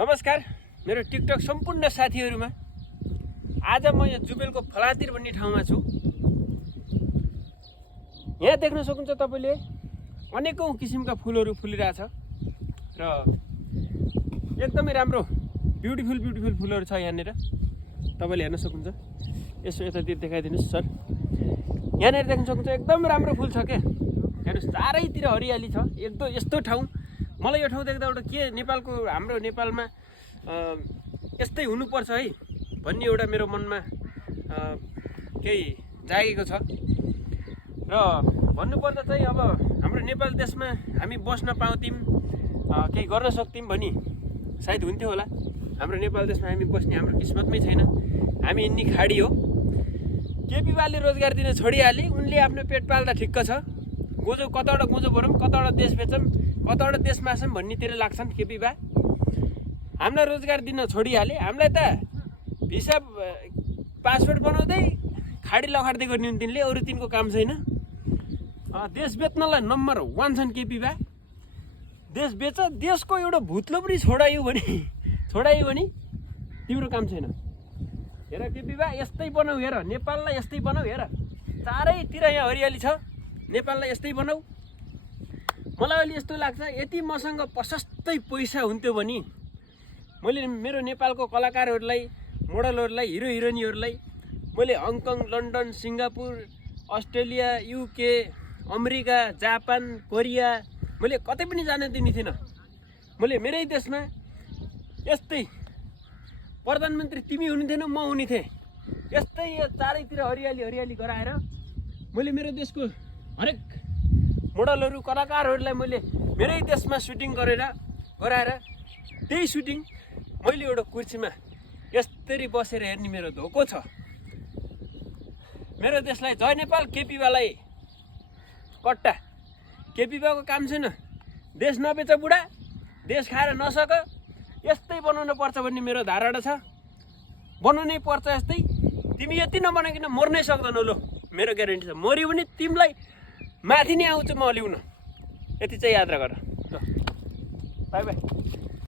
नमस्कार मेरो टिकटक सम्पूर्ण साथीहरुमा आज म यो जुबेलको फलातिर भन्ने ठाउँमा छु। यहाँ देख्न सक्नुहुन्छ तपाईले अनेकौं किसिमका फूलहरु फुलिरहेछ र एकदमै राम्रो ब्युटिफुल फूलहरु छ यहाँनेर। तपाईले हेर्न सक्नुहुन्छ। यसो यतातिर देखाइदिनुस् सर। यहाँनेर देख्न सक्नुहुन्छ एकदम राम्रो फूल छ के। हेर्नुस् चारैतिर हरियाली छ। एकदम यस्तो ठाउँ मलाई यो ठाउँ देख्दा एउटा के नेपालको हाम्रो नेपालमा यस्तै हुनुपर्छ है भन्ने एउटा मेरो मनमा केही जागेको छ। र भन्नुपर्दा चाहिँ अब हाम्रो नेपाल देशमा हामी बस्न पाउँथ्यौं केही गर्न सक्थ्यौं भनी सायद हुन्थ्यो होला। हाम्रो नेपाल देशमा हामी बस्ने हाम्रो किस्मतमै छैन। हामी इन्नी खाडी हो। केपी बाले रोजगार दिन छोडिहाले। उनले आफ्नो पेट पाल्दा ठिक्क छ। गोजो कताबाट गोजो भरौँ, कताबाट देश बेचौँ, कताबाट देश मासौँ भन्नेतिर लाग्छन् केपी बा। हामीलाई रोजगार दिन छोडिहाले। हामीलाई त भिसा पासपोर्ट बनाउँदै खाडी लखाड्दै गर्ने हुन् तिनले। अरु तिनको काम छैन। देश बेच्नलाई नम्बर 1 छन् केपी बा। देश बेच, देशको एउटा भुत्लो पनि छोडायो भने तिम्रो काम छैन। हेर केपी बा यस्तै बनाऊ। हेर नेपाललाई यस्तै बनाऊ। हेर चारैतिर यहाँ हरियाली छ। नेपाललाई यस्तै बनाऊ। मलाई अलि यस्तो लाग्छ यति मसँग प्रशस्तै पैसा हुन्थ्यो भने मैले मेरो नेपालको कलाकारहरूलाई, मोडलहरूलाई, हिरो हिरोइनीहरूलाई मैले Hong Kong, London, Singapore, Australia, UK, America, Japan, Korea मैले कतै पनि जान दिने थिएन। मैले मेरै देशमा यस्तै प्रधानमन्त्री तिमी हुनुहुन्थेन, म हुने थिएँ। यस्तै चारैतिर हरियाली गराएर मैले मेरो देशको हरेक मोडलहरू, कलाकारहरूलाई मैले मेरै देशमा सुटिङ गराएर त्यही सुटिङ मैले एउटा कुर्सीमा यस्तरी बसेर हेर्ने मेरो धोको छ। मेरो देशलाई जय नेपाल। केपी बालाई कट्टा। केपी बाको काम छैन। देश नबेच बुढा, देश खाएर नसक। यस्तै बनाउनु पर्छ भन्ने मेरो धारणा छ। बनाउनै पर्छ यस्तै। तिमी यति नबनाइकन मर्नै सक्दैनौ। लो मेरो ग्यारेन्टी छ। मर्यो भने तिमीलाई माथि नै आउँछ म लिउन। यति चाहिँ याद गर। ल बाइ बाइ।